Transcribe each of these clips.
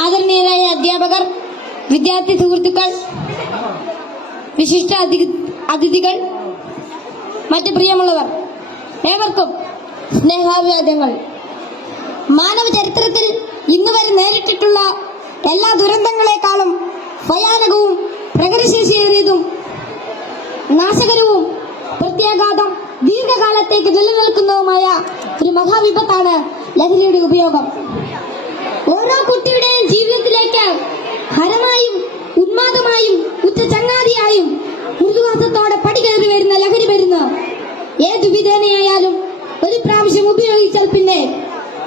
ആദരണീയരായ അധ്യാപകർ, വിദ്യാർത്ഥി സുഹൃത്തുക്കൾ, വിശിഷ്ട അതിഥികൾ, മറ്റ് പ്രിയമുള്ളവർ, ഏവർക്കും സ്നേഹാഭിവാദ്യങ്ങൾ. മാനവ ചരിത്രത്തിൽ ഇന്നുവരെ നേരിട്ടിട്ടുള്ള എല്ലാ ദുരന്തങ്ങളെക്കാളും ഭയാനകവും പ്രകൃതിശേഷിയേറിയതും നാശകരവും പ്രത്യാഘാതം ദീർഘകാലത്തേക്ക് നിലനിൽക്കുന്നതുമായ ഒരു മഹാവിപത്താണ് ലഹരിയുടെ ഉപയോഗം. ഓരോ കുട്ടിയുടെയും ജീവിതത്തിലേക്ക് ഹരമായും ഉന്മാദമായും ഉറ്റ ചങ്ങാതിയായും മൃദുവാസത്തോടെ പടികയറി വരുന്ന ലഹരി മരുന്ന് ഏതു വിധേനയായാലും ഒരു പ്രാവശ്യം ഉപയോഗിച്ചാൽ പിന്നെ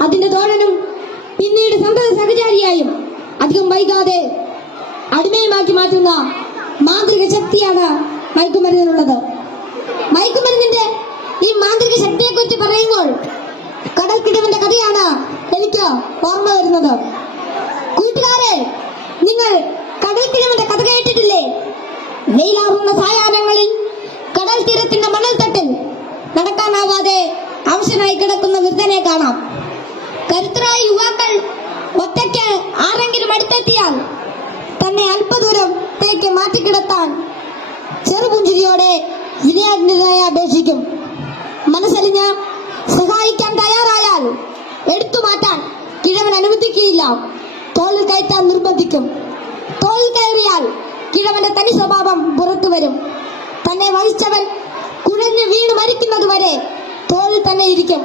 അതിന്റെ തോഴനും പിന്നീട് സന്തത സഹചാരിയായും അധികം വൈകാതെ അടിമയുമാക്കി മാറ്റുന്ന മാന്ത്രിക ശക്തിയാണ് മയക്കുമരുന്നിനുള്ളത്. മയക്കുമരുന്നിന്റെ ഈ മാന്ത്രിക ശക്തിയെക്കുറിച്ച് പറയുമ്പോൾ കടൽക്കിടവിന്റെ കഥയാണ് എനിക്ക് ഓർമ്മ വരുന്നത്. കൂട്ടുകാരെ, നിങ്ങൾ കടൽക്കിടവിന്റെ കഥ കേട്ടിട്ടില്ലേ? വെയിലാറുന്ന സായാഹ്നങ്ങളിൽ കടൽ തീരത്തിന്റെ മണൽത്തട്ടിൽ നടക്കാനാവാതെ അവശനായി കിടക്കുന്ന വൃദ്ധനെ കാണാം. കരുത്തരായ യുവാക്കൾ ഒറ്റയ്ക്ക് ആരെങ്കിലും അടുത്തെത്തിയാൽ തന്നെ അല്പദൂരത്തേക്ക് മാറ്റിക്കിടത്താൻ ചെറുപുഞ്ചിരിയോടെ വിനയാന്യനായി അപേക്ഷിക്കും. മനസ്സലിഞ്ഞ് സഹായിക്കാൻ തയ്യാറായാൽ എടുത്തു മാറ്റാൻ കിഴവൻ അനുവദിക്കുകയില്ല. തോളിൽ കയറ്റാൻ നിർബന്ധിക്കും. തോളിൽ കയറിയാൽ കിഴവന്റെ തനി സ്വഭാവം പുറത്തു വരും. തന്നെ വഹിച്ചവൻ കുഴഞ്ഞു വീണ് മരിക്കുന്നതുവരെ തോളിൽ തന്നെ ഇരിക്കും.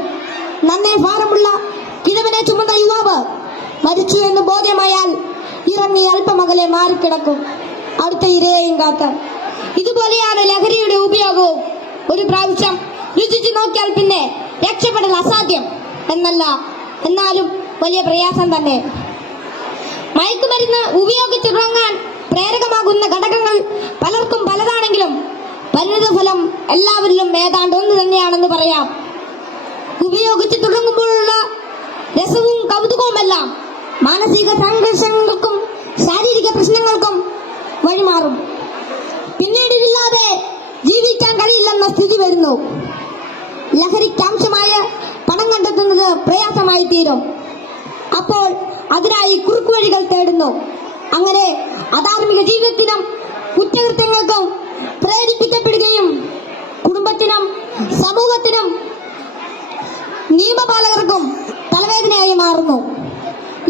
നന്നേ ഭാരമുള്ള കിഴവനെ ചുമന്ന യുവാവ് മരിച്ചു എന്ന് ബോധ്യമായാൽ ഇറങ്ങി അല്പമകലെ മാറിക്കിടക്കും, അടുത്ത ഇരയെയും കാത്ത്. ഇതുപോലെയാണ് ലഹരിയുടെ ഉപയോഗവും. ഒരു പ്രാവശ്യം രുചിച്ചു നോക്കിയാൽ പിന്നെ രക്ഷപ്പെടൽ അസാധ്യം എന്നല്ല, എന്നാലും വലിയ പ്രയാസം തന്നെ. മയക്കുമരുന്ന് ഉപയോഗിച്ചിറങ്ങാൻ പ്രേരകമാകുന്ന ഘടകങ്ങൾ പലർക്കും പലതാണെങ്കിലും പരിണിതഫലം എല്ലാവരിലും ഏതാണ്ട് ഒന്ന് തന്നെയാണെന്ന് പറയാം. ഉപയോഗിച്ച് തുടങ്ങുമ്പോഴുള്ള രസവും കൗതുകവുമെല്ലാം മാനസിക സംഘർഷങ്ങൾക്കും ശാരീരിക പ്രശ്നങ്ങൾക്കും വഴിമാറും. പിന്നീട് ഇതില്ലാതെ ജീവിക്കാൻ കഴിയില്ലെന്ന സ്ഥിതി വരുന്നു. ലഹരിക്കാംശമായ പണം കണ്ടെത്തുന്നത് പ്രയാസമായി തീരും. അപ്പോൾ അതിനായി കുറുക്കുവഴികൾ തേടുന്നു. അങ്ങനെ അധാർമിക ജീവിതത്തിനും കുറ്റകൃത്യങ്ങൾക്കും പ്രേരിപ്പിക്കപ്പെടുകയും കുടുംബത്തിനും സമൂഹത്തിനും നിയമപാലകർക്കും തലവേദനയായി മാറുന്നു.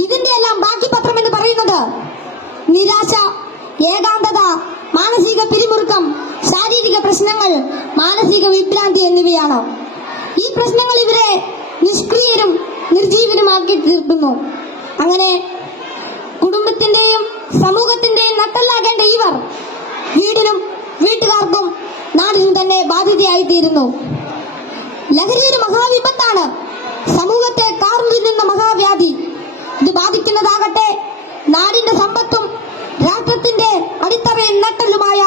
ഇതിന്റെ എല്ലാം ബാക്കി പത്രം എന്ന് പറയുന്നത് നിരാശ, ഏകാന്തത, മാനസിക പിരിമുറുക്കം, ശാരീരിക പ്രശ്നങ്ങൾ, മാനസിക വിഭ്രാന്തി എന്നിവയാണ്. ഈ പ്രശ്നങ്ങൾ ഇവരെ നിഷ്ക്രിയരും നിർജീവനുമാക്കി തീർക്കുന്നു. അങ്ങനെ കുടുംബത്തിന്റെയും സമൂഹത്തിന്റെയും നട്ടെല്ലാകേണ്ട ഇവർ വീടിനും വീട്ടുകാർക്കും നാടിനും തന്നെ ബാധ്യതയായി തീരുന്നു. ലഹരി ഒരു മഹാവിപത്താണ്, സമൂഹത്തെ കാർന്നു തിന്നുന്ന മഹാവ്യാധി. ഇത് ബാധിക്കുന്നതാകട്ടെ നാടിന്റെ സമ്പത്തും രാഷ്ട്രത്തിന്റെ അടിത്തറയും നട്ടലുമായ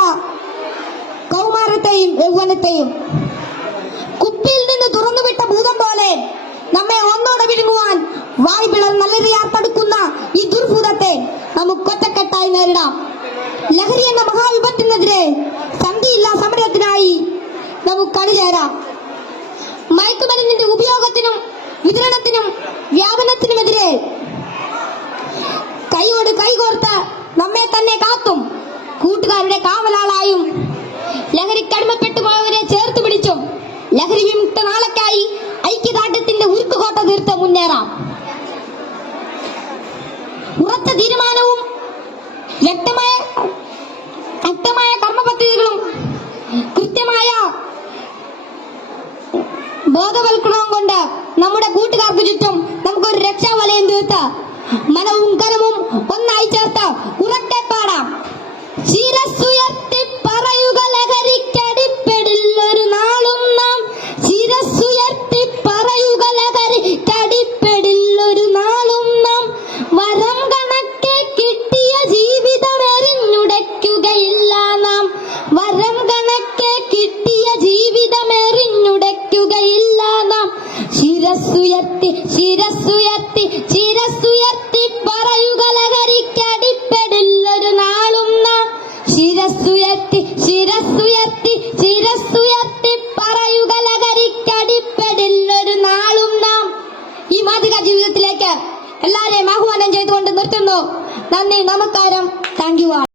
കൗമാരത്തെയും യൗവനത്തെയും. കുപ്പിയിൽ നിന്ന് തുറന്നുവിട്ട ഭൂതം പോലെ നമ്മെ ഒന്നോടെ വിഴുങ്ങുവാൻ വായ് പിളർന്നലറിയാർത്തടുക്കുന്ന ഈ ദുർഭൂതത്തെ നമുക്ക് ഒറ്റക്കെട്ടായി നേരിടാം. ലഹരി എന്ന മഹാവിപത്തിനെതിരെ സന്ധിയില്ലാ സമരത്തിനായി നമുക്ക് അണിചേരാം. മയക്കുമരുന്നിന്റെ ഉപയോഗത്തിനും വിതരണത്തിനും വ്യാപനത്തിനുമെതിരെ കൈയോട് കൈകോർത്ത് നമ്മെ തന്നെ കാത്തും കൂട്ടുകാരുടെ കാവലാളായും ലഹരിക്കടിമപ്പെട്ടു പോയവരെ ചേർത്ത് പിടിച്ചും ലഹരി വിമുക്ത നാളേക്കായി ഐക്യദാർഢ്യത്തിന്റെ ഉരുക്കുകോട്ട തീർത്ത് മുന്നേറാം. ഉറച്ച തീരുമാനവും വ്യക്തമായ കർമ്മപദ്ധതികളും കൃത്യമായ ബോധവൽക്കരണവും കൊണ്ട് നമ്മുടെ കൂട്ടുകാർക്ക് ചുറ്റും നമുക്കൊരു രക്ഷാവലയം തീർത്ത് മനവും കരവും ഒന്നായി ചേർത്ത് ഉറക്കെ പാടാം. ശിരസ്സുയർത്തി പറയുക ലഹരിക്കടിപ്പെടില്ലൊരു നാളും നാം. ശിരസ്സുയർത്തി പറയുക ലഹരിക്കടിപ്പെടില്ലൊരു നാളും നാം. വരം കണക്കെ കിട്ടിയ ജീവിതം എറിഞ്ഞുടയ്ക്കുകയില്ല നാം. വരം കണക്കെ കിട്ടിയ ജീവിതം എറിഞ്ഞുടയ്ക്കുകയില്ല നാം. ശിരസ്സുയർത്തി ശിരസ്സുയർത്തി ശിരസ്സുയർത്തി പറയുക ലഹരിക്കടിപ്പെടില്ല നന്ദി, നമസ്കാരം. Thank you.